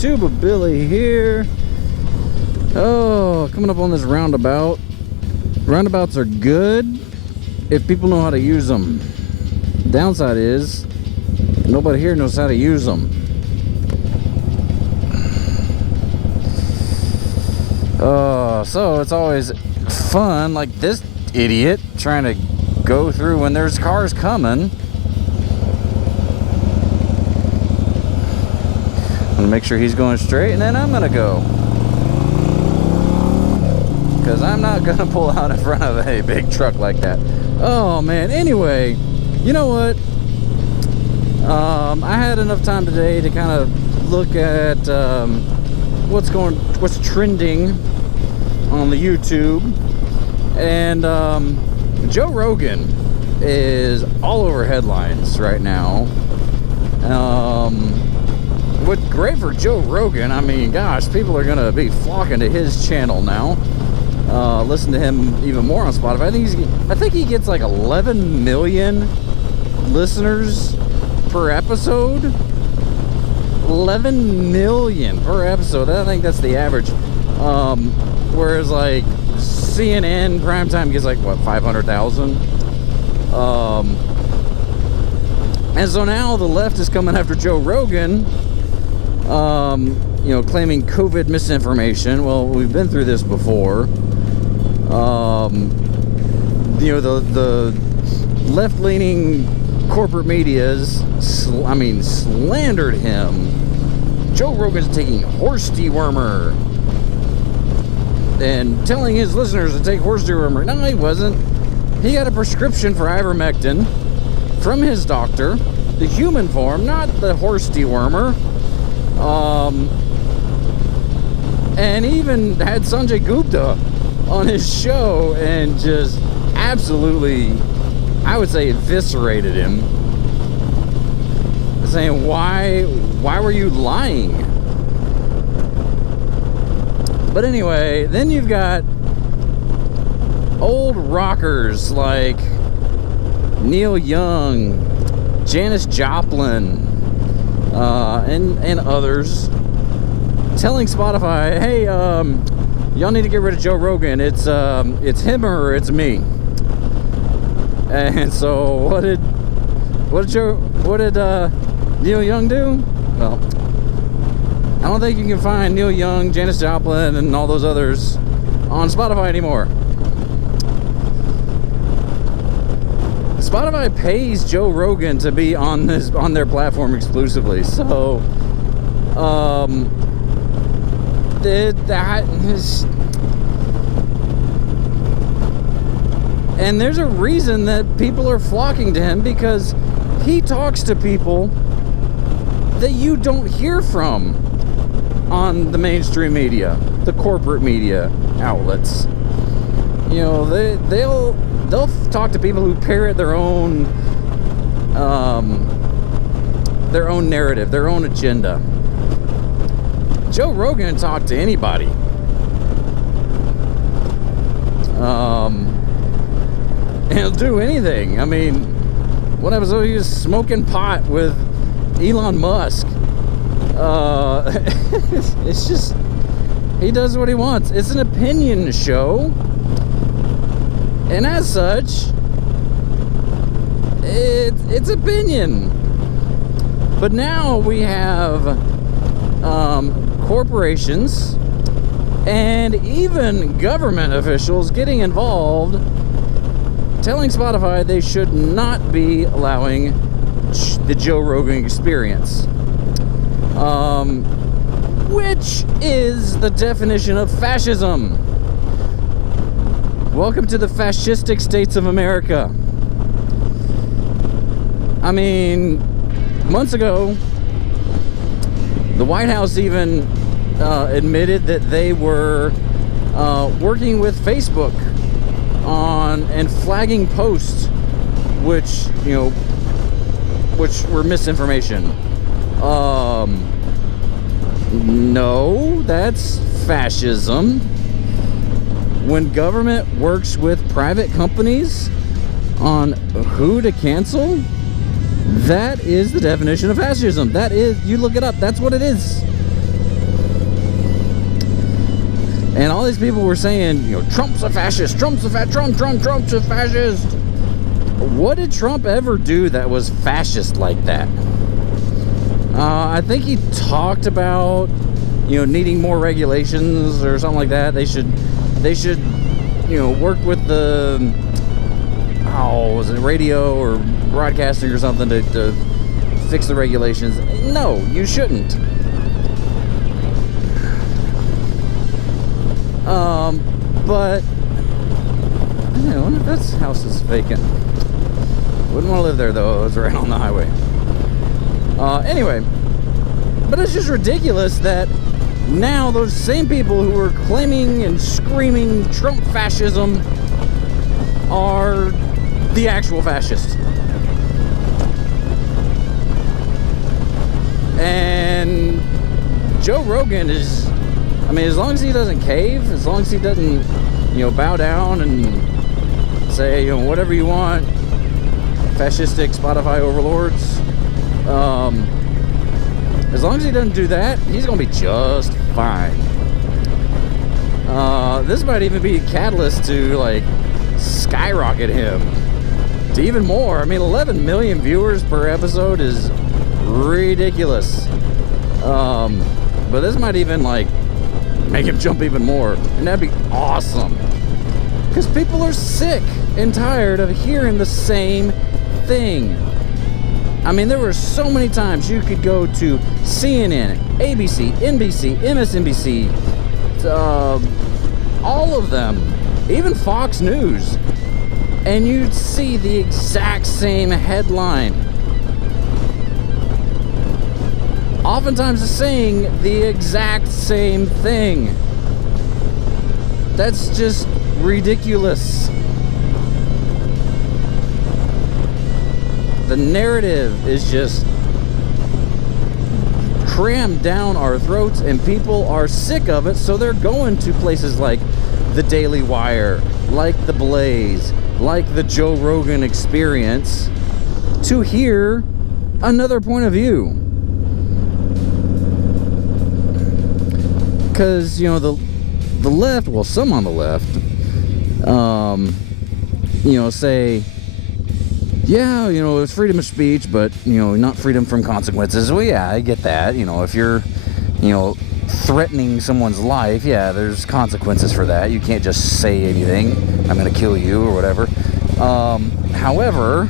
Tuba Billy here. Oh, coming up on this roundabout. Roundabouts are good if people know how to use them. Downside is nobody here knows how to use them. So it's always fun, like this idiot trying to go through when there's cars coming. I'm gonna make sure he's going straight, and then I'm gonna go, because I'm not gonna pull out in front of a big truck like that. Oh man, anyway, you know what, I had enough time today to kind of look at what's trending on the YouTube, and Joe Rogan is all over headlines right now. What's great for Joe Rogan, I mean, gosh, people are gonna be flocking to his channel now. Listen to him even more on Spotify. I think he gets like 11 million listeners per episode. 11 million per episode. I think that's the average. Whereas like CNN primetime gets like what, 500,000. And so now the left is coming after Joe Rogan, you know, claiming COVID misinformation. Well, we've been through this before. You know, the left-leaning corporate medias, slandered him. Joe Rogan's taking horse dewormer and telling his listeners to take horse dewormer. No, he wasn't. He got a prescription for ivermectin from his doctor, the human form, not the horse dewormer. And even had Sanjay Gupta on his show and just absolutely, I would say, eviscerated him, saying, why were you lying? But anyway, then you've got old rockers like Neil Young, Janis Joplin, and others telling Spotify, hey, y'all need to get rid of Joe Rogan. It's him or it's me. And so what did Neil Young do? Well, I don't think you can find Neil Young, Janis Joplin, and all those others on Spotify anymore. Spotify pays Joe Rogan to be on their platform exclusively. So, and there's a reason that people are flocking to him, because he talks to people that you don't hear from on the mainstream media, the corporate media outlets. You know, they'll talk to people who parrot their own narrative, their own agenda. Joe Rogan talked to anybody. And he'll do anything. I mean, what happens if he was smoking pot with Elon Musk? It's just, he does what he wants. It's an opinion show, and as such, it's opinion. But now we have corporations and even government officials getting involved, telling Spotify they should not be allowing the Joe Rogan experience, which is the definition of fascism. Welcome to the fascistic states of America. I mean, months ago, the White House even admitted that they were working with Facebook on and flagging posts which were misinformation. No, that's fascism. When government works with private companies on who to cancel, that is the definition of fascism. That is, you look it up, that's what it is. And all these people were saying, Trump's a fascist, Trump's a Trump's a fascist. What did Trump ever do that was fascist like that? I think he talked about, needing more regulations or something like that. They should, work with the, was it radio or broadcasting or something to fix the regulations. No, you shouldn't. But I wonder if that house is vacant. Wouldn't want to live there though. It's right on the highway. Anyway, but it's just ridiculous that now those same people who were claiming and screaming Trump fascism are the actual fascists. And Joe Rogan is, as long as he doesn't cave, as long as he doesn't, bow down and say, whatever you want, fascistic Spotify overlords, as long as he doesn't do that, he's going to be just fine. This might even be a catalyst to, skyrocket him to even more. 11 million viewers per episode is ridiculous. But this might even, make him jump even more. And that'd be awesome. Because people are sick and tired of hearing the same thing. There were so many times you could go to CNN, ABC, NBC, MSNBC, all of them, even Fox News, and you'd see the exact same headline. Oftentimes saying the exact same thing. That's just ridiculous. The narrative is just crammed down our throats, and people are sick of it, so they're going to places like the Daily Wire, like the Blaze, like the Joe Rogan Experience, to hear another point of view. Because, the left, well, some on the left, say, yeah, it's freedom of speech, but, not freedom from consequences. Well, yeah, I get that. If you're, threatening someone's life, yeah, there's consequences for that. You can't just say anything, I'm going to kill you or whatever. However,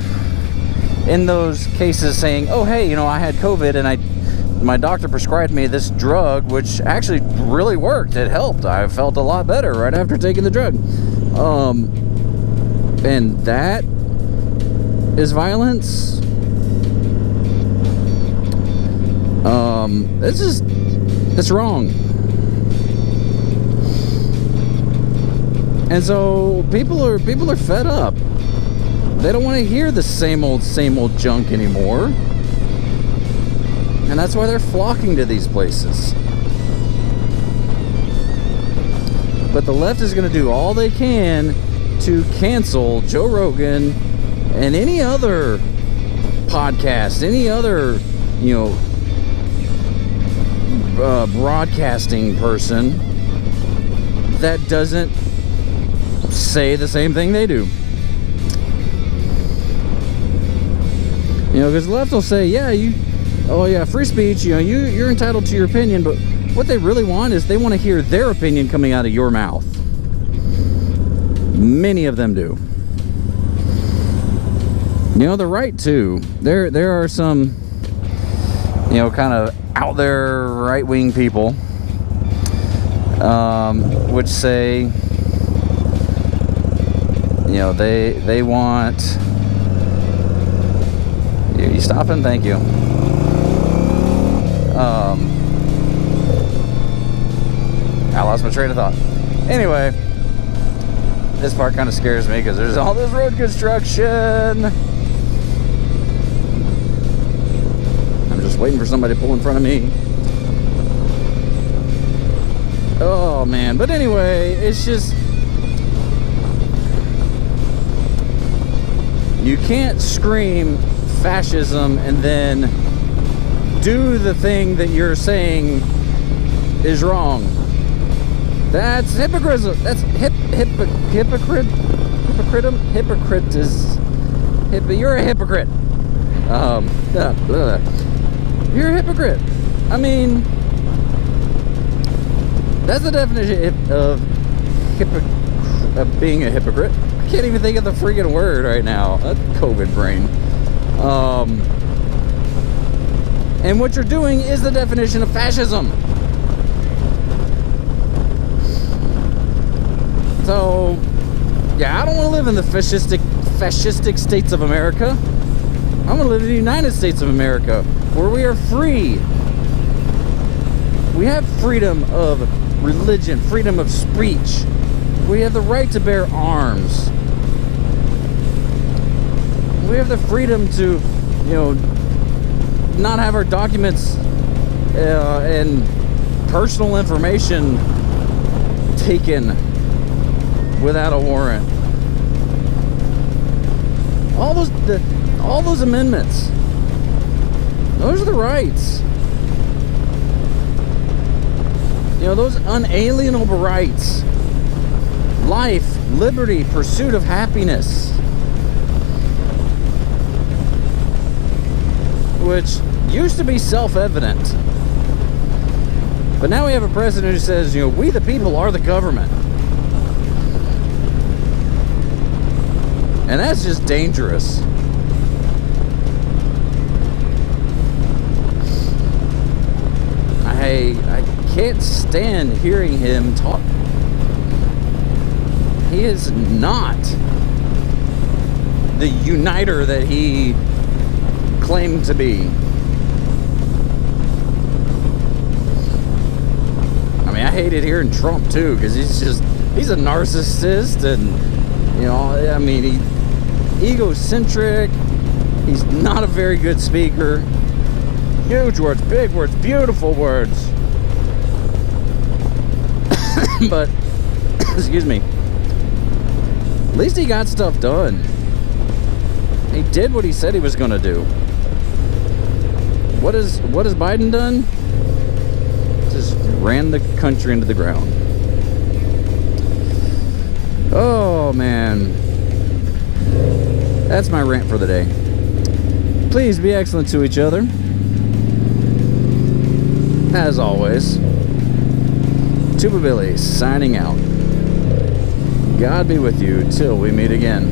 in those cases saying, oh, hey, I had COVID and my doctor prescribed me this drug, which actually really worked. It helped. I felt a lot better right after taking the drug. And that is violence. It's wrong. And so people are fed up. They don't want to hear the same old junk anymore. And that's why they're flocking to these places. But the left is going to do all they can to cancel Joe Rogan and any other podcast, any other, broadcasting person that doesn't say the same thing they do. Because the left will say, yeah, free speech, you're entitled to your opinion, but what they really want is they want to hear their opinion coming out of your mouth. Many of them do. The right too. There are some, kind of out there right-wing people, which say, they want. You stopping? Thank you. I lost my train of thought. Anyway, this part kind of scares me because there's all this road construction. I'm just waiting for somebody to pull in front of me. Oh man, but anyway, it's just, you can't scream fascism and then do the thing that you're saying is wrong. That's hypocrisy. That's hypocrite is you're a hypocrite. You're a hypocrite. I mean, that's the definition of being a hypocrite. I can't even think of the freaking word right now. That's COVID brain. And what you're doing is the definition of fascism. So, yeah, I don't want to live in the fascistic states of America. I want to live in the United States of America, where we are free. We have freedom of religion, freedom of speech. We have the right to bear arms. We have the freedom to, not have our documents and personal information taken without a warrant. All those amendments, those are the rights. Those unalienable rights. Life, liberty, pursuit of happiness. Which used to be self-evident. But now we have a president who says, we the people are the government. And that's just dangerous. I can't stand hearing him talk. He is not the uniter that he claimed to be. I mean, I hated hearing Trump too, because he's a narcissist, and he's egocentric. He's not a very good speaker. Huge words, big words, beautiful words. But excuse me, at least he got stuff done. He did what he said he was going to do. What has Biden done? Just ran the country into the ground. Oh man, that's my rant for the day. Please be excellent to each other. As always, Tuba Billy signing out. God be with you till we meet again.